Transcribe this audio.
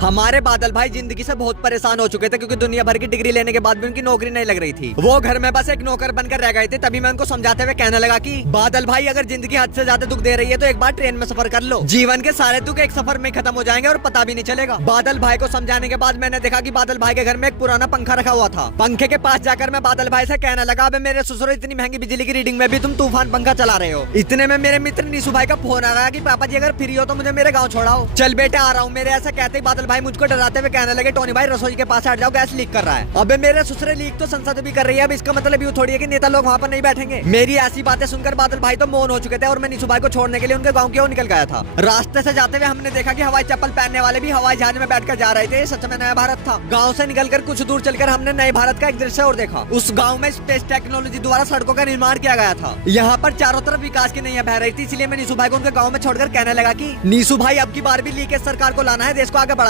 हमारे बादल भाई जिंदगी से बहुत परेशान हो चुके थे क्योंकि दुनिया भर की डिग्री लेने के बाद भी उनकी नौकरी नहीं लग रही थी। वो घर में बस एक नौकर बनकर रह गए थे। तभी मैं उनको समझाते हुए कहने लगा कि बादल भाई अगर जिंदगी हद से ज्यादा दुख दे रही है तो एक बार ट्रेन में सफर कर लो, जीवन के सारे दुख एक सफर में खत्म हो जाएंगे और पता भी नहीं चलेगा। बादल भाई को समझाने के बाद मैंने देखा कि बादल भाई के घर में एक पुराना पंखा रखा हुआ था। पंखे के पास जाकर मैं बादल भाई से कहने लगा, अबे मेरे ससुर इतनी महंगी बिजली की रीडिंग में भी तुम तूफान पंखा चला रहे हो। इतने में मेरे मित्र नीसू भाई का फोन आ गया कि पापा जी अगर फ्री हो तो मुझे मेरे गाँव छोड़ाओ। चल बेटे आ रहा हूँ। मेरे ऐसा कहते ही बादल भाई मुझको डराते हुए कहने लगे, टोनी भाई रसोई के पास हट जाओ, गैस लीक कर रहा है। अबे मेरे ससुरे लीक तो संसद भी कर रही है, अब इसका मतलब यूँ थोड़ी है कि नेता लोग वहाँ पर नहीं बैठेंगे। मेरी ऐसी बातें सुनकर बादल भाई तो मौन हो चुके थे और मैं नीसू भाई को छोड़ने के लिए उनके गाँव की ओर निकल गया था। रास्ते से जाते हुए हमने देखा कि हवाई चप्पल पहनने वाले भी हवाई जहाज में बैठकर जा रहे थे। सच में नया भारत था। गाँव से निकलकर कुछ दूर चलकर हमने नए भारत का एक दृश्य और देखा। उस गाँव में स्पेस टेक्नोलॉजी द्वारा सड़कों का निर्माण किया गया था। यहाँ पर चारों तरफ विकास की नैया बह रही थी। इसलिए मैं नीसू भाई को उनके गाँव में छोड़कर कहने लगा कि नीसू भाई अब की बार भी लीकेज सरकार को लाना है, देश को आगे बढ़ाना।